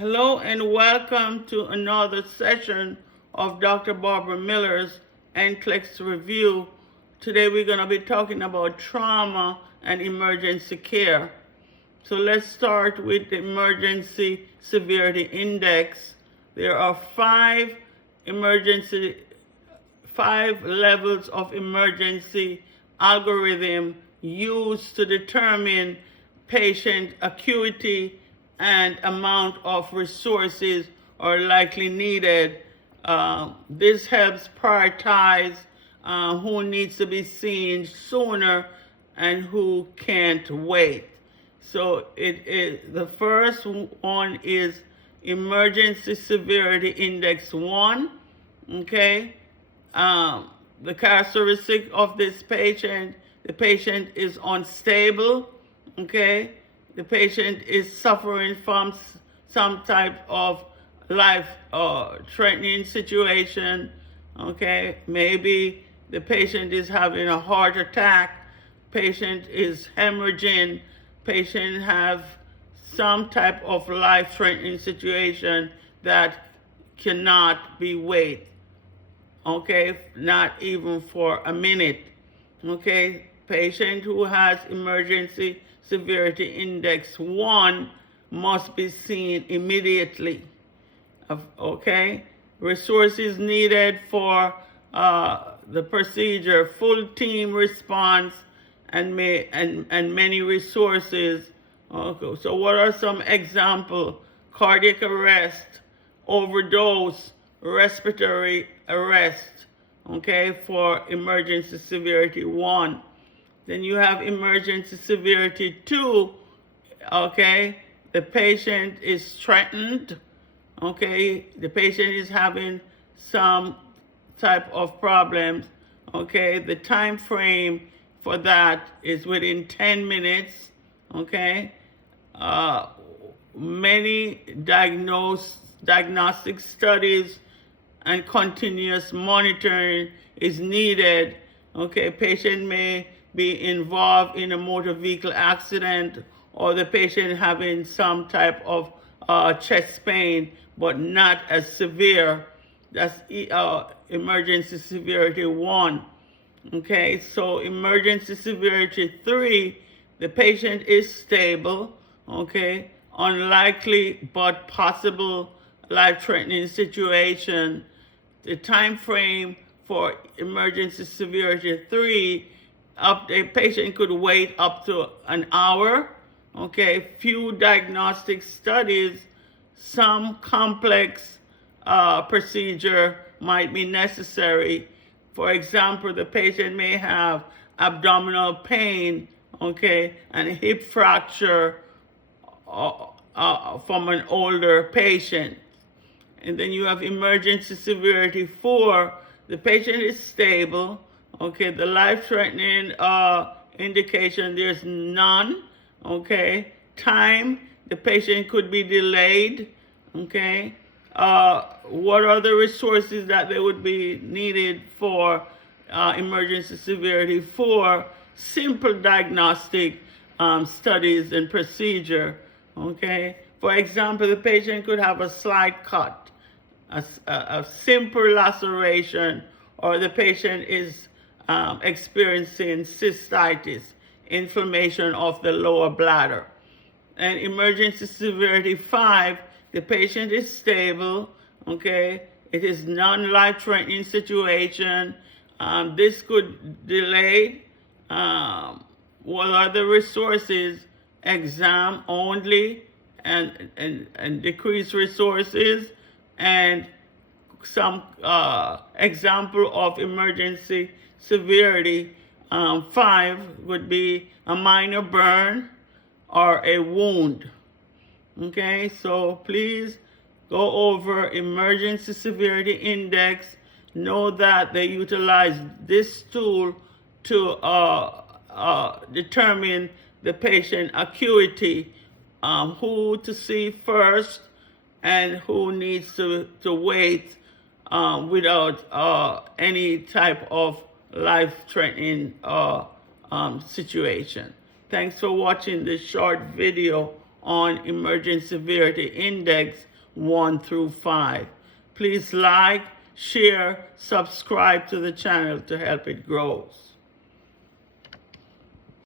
Hello and welcome to another session of Dr. Barbara Miller's NCLEX review. Today we're going to be talking about trauma and emergency care. So let's start with the emergency severity index. There are five levels of emergency algorithm used to determine patient acuity and amount of resources are likely needed. This helps prioritize who needs to be seen sooner and who can't wait. So the first one is emergency severity index 1. Okay. The characteristic of this patient: the patient is unstable. Okay. The patient is suffering from some type of life-threatening situation. Okay, maybe the patient is having a heart attack, patient is hemorrhaging, patient have some type of life-threatening situation that cannot be waited. Okay, not even for a minute. Okay, patient who has emergency severity index 1 must be seen immediately. Okay, resources needed for the procedure: full team response and many resources. Okay, so what are some examples? Cardiac arrest, overdose, respiratory arrest. Okay, for emergency severity 1. Then you have emergency severity 2. Okay, the patient is threatened. Okay, the patient is having some type of problems. Okay, the time frame for that is within 10 minutes. Okay, many diagnostic studies and continuous monitoring is needed. Okay, patient may be involved in a motor vehicle accident, or the patient having some type of chest pain, but not as severe. That's emergency severity 1. Okay, so emergency severity 3, the patient is stable. Okay, unlikely but possible life-threatening situation. The time frame for emergency severity 3, a patient could wait up to an hour. Okay, few diagnostic studies, some complex procedure might be necessary. For example, the patient may have abdominal pain, okay, and a hip fracture from an older patient. And then you have emergency severity 4. The patient is stable. Okay, the life-threatening indication, there's none. Okay, time, the patient could be delayed. Okay, what are the resources that they would be needed for emergency severity 4? Simple diagnostic studies and procedure. Okay, for example, the patient could have a slight cut, a simple laceration, or the patient is experiencing cystitis, inflammation of the lower bladder. And emergency severity 5, the patient is stable. Okay, it is non-life-threatening situation. This could delay. What are the resources? Exam only, and decreased resources, and some example of emergency severity 5 would be a minor burn or a wound. Okay, so please go over emergency severity index. Know that they utilize this tool to determine the patient acuity, who to see first and who needs to wait without any type of life-threatening situation. Thanks for watching this short video on emergency severity index. 1 through 5. Please like, share, subscribe to the channel to help it grow.